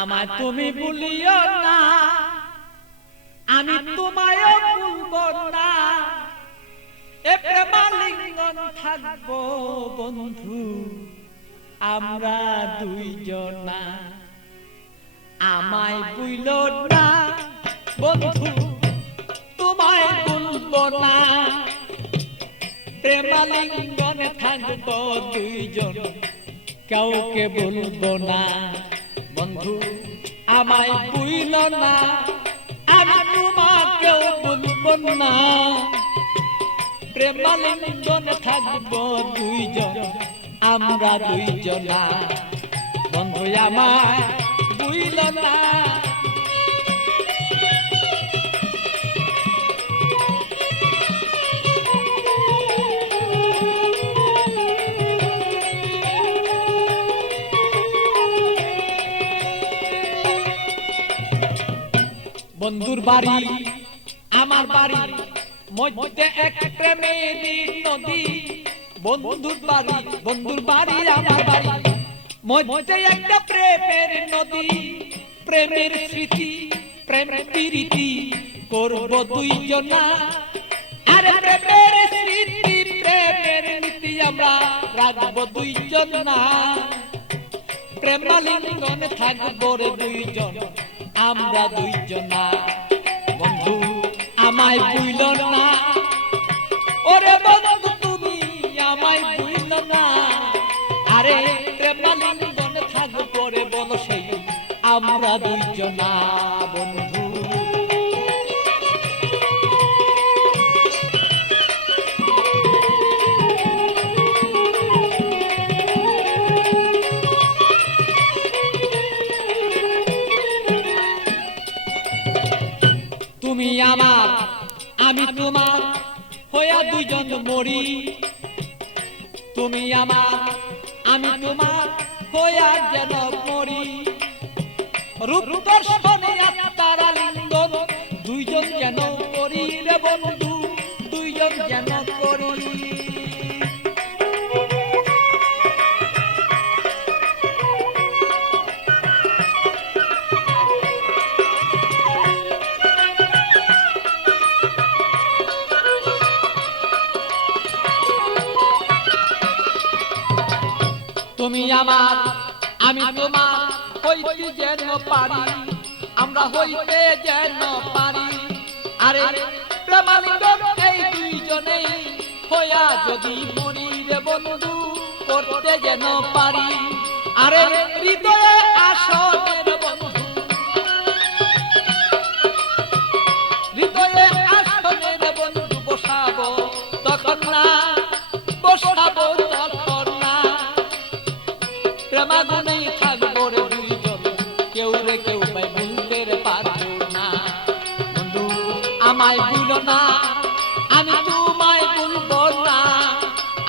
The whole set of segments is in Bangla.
আমায় তুমি ভুলিও না, আমি তোমায় ভুলবো না, এ প্রেমালিঙ্গন থাকবো বন্ধু আমরা দুইজনা। আমায় ভুলো না বন্ধু, তোমায় ভুলবো না, প্রেমালিঙ্গনে থাকবো দুইজন, কাউকে ভুলবো না। বন্ধু আমায় ভুলো না, আমি তোমাকেও ভুলবো না, প্রেমালিঙ্গনে থাকবো দুইজন আমরা দুইজনা। বন্ধু আমায় ভুলো না। বন্ধুর বাড়ি আমার বাড়ি মধ্যে এক প্রেমের নদী। বন্ধুর বাড়ি আমার বাড়ি মধ্যে একটা প্রেমের নদী। প্রেমের স্মৃতি প্রেম প্রীতি করব দুইজনা, আরে প্রেমের স্মৃতি প্রেমের নীতি আমরা রাখবো দুইজনা। প্রেমালিঙ্গনে থাকবো রে দুইজন আমরা দুইজনা। বন্ধু আমায় ভুলো না, ওরে বন্ধু তুমি আমায় ভুলো না, আরে প্রেমালিঙ্গনে থাকবো রে বলো সেই আমরা দুইজনা। বন্ধু তুমি আমার আমি তোমার হইয়া দুইজন মরি। তুমি আমার আমি তোমার হইয়া যেন মরি। রূপ দর্শনে আত্মারা লিঙ্গন দুইজন যেন করি রে বন্ধু, দুইজন যেন করি। তুমি আমার আমি তোমার হইতে যেন পারি, আমরা হইতে যেন পারি। আরে প্রেমালিঙ্গন এই দুইজনেই হইয়া যদি মরি রে বন্ধু করতে যেন পারি। আরে হৃদয়ে আসনের বন্ধু, হৃদয়ে আসনের বন্ধু বসাবো তখন না, বসাবো তখন না। প্রেমাগুনেই থাকবো রে দুইজন, কেউ রে কেউ ভাই ভুলতে পারবো না। বন্ধু আমায় ভুলো না, আমি তোমায় ভুলবো না,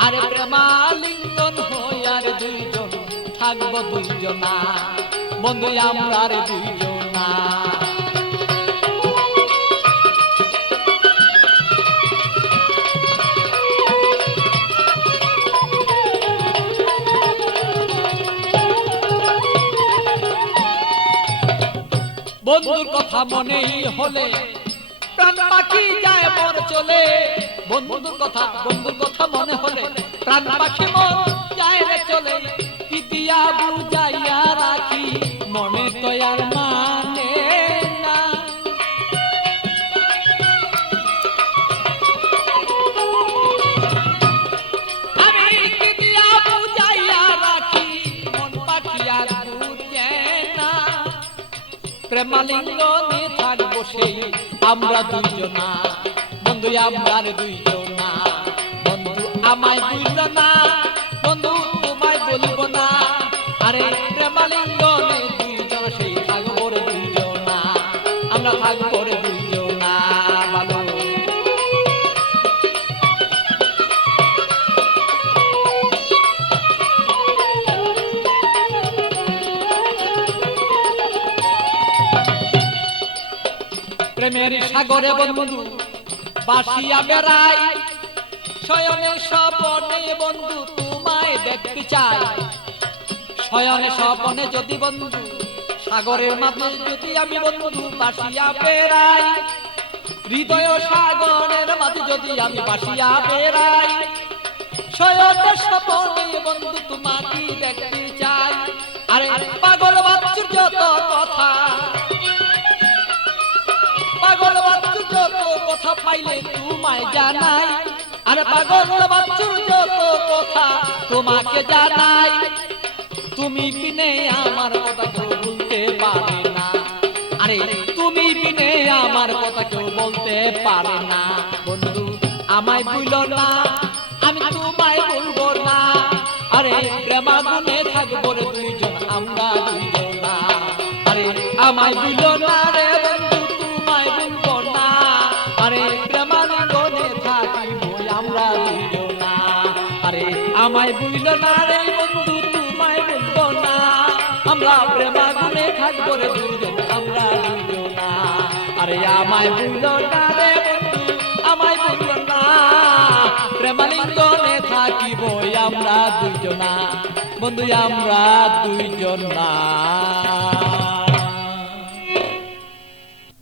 আরে প্রেমালিঙ্গন হইয়া রে দুইজন থাকবো দুইজনা। বন্ধু আমরা রে দুইজনা। বন্ধুর কথা মনেই হলে প্রাণ পাখি যায় মন চলে। বন্ধুর কথা মনে হলে প্রাণ পাখি মন যায় রে চলে। পিতিয়া বুঝাইয়া রাখি মনে তো আর মানে না। আমি পিতিয়া বুঝাইয়া রাখি মন পাখি আর বুঝে না। প্রেমালিঙ্গনে থাকবো সেই আমরা দুইজনা। বন্ধু আমরা দুইজনা। বন্ধু আমায় ভুলো না, বন্ধু তোমায় বলবো না, আরে প্রেমালিঙ্গনে দুইজন সেই থাকবো রে দুইজনা, আমরা থাকবো রে দুইজনা। ভালো প্রেমের সাগরে বন্ধু বাসিয়া বেড়াই, শয়নে স্বপনে বন্ধু তোমায় দেখতে চাই। শয়নে স্বপনে যদি বন্ধু সাগরের মাঝে যদি আমি বন্ধু বাসিয়া বেড়াই, হৃদয় সাগরের মাঝে যদি আমি বাসিয়া বেড়াই, শয়নে স্বপনে বন্ধু তোমাকে দেখতে চাই। আরে পাগল বাচ্চুর যত কথা, পাগল বাচ্চুর যত কথা পাইলে তোমায় জানাই। আরে পাগল বাচ্চুর যত কথা তোমাকে জানাই, তুমি বিনে আমার কথা কেউ বলতে পারে না। আরে তুমি বিনে আমার কথা কেউ বলতে পারে না। বন্ধু আমায় ভুলো না, আমি তোমায় ভুলবো না। আরে প্রেমাগুনে থাকবো রে দুইজন আমরা দুইজন না। আরে আমায় ভুলো না রে বন্ধু তোমায় ভুলবো না। আরে প্রেমাগুনে থাকিবো আমরা দুইজন না। আরে আমায় ভুলো না রে বন্ধু তোমায় ভুলবো না। আমরা প্রেমাগুনে থাকবো রে দুইজন আমরা দুইজন না। আরে আমায় ভুলো না রে বন্ধু আমায় ভুলো না। প্রেমালিঙ্গনে থাকিব আমরা দুইজনা বন্ধু আমরা দুইজন না।